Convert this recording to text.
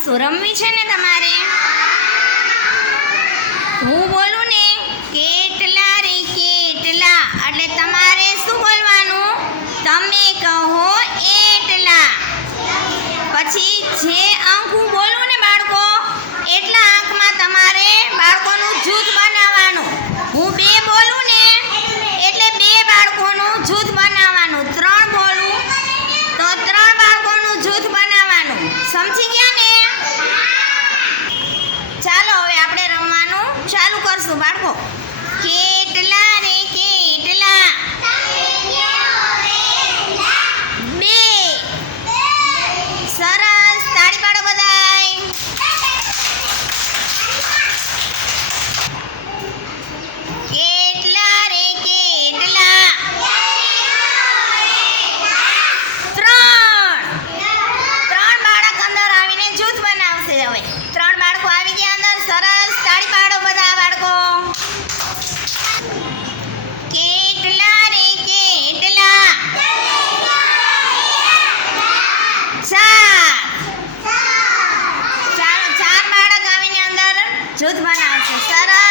રમશું. રમવી છે ને તમારે? હું બોલું ને કેટલા રે કેટલા, એટલે તમારે શું બોલવાનું? તમે કહો એટલા. પછી જે અંક હું બોલું ને બાળકો, એટલા અંકમાં તમારે બાળકોનું જૂથ બનાવવાનું. હું 2 બોલું ને એટલે 2 બાળકોનું જૂથ બનાવવાનું. 3 બોલું તો 3 બાળકોનું જૂથ બનાવવાનું. સમજી ગયા ને? ચાલો હવે આપણે રમવાનું ચાલુ કરશું બાળકો. કેટલા રે કેટલા, 2. સરસ, તાળી પાડો બધાય. કેટલા રે કેટલા, 3 બાળક અંદર આવીને જૂથ બનાવશે. હવે 3 બાળકો આવી ગયા અંદર. સરસ, તાળી પાડો બધા બાળકો. કેટલા રે કેટલા, 4. ચાલો 4 બાળક આવીને અંદર જૂથ બનાવશે. સરસ.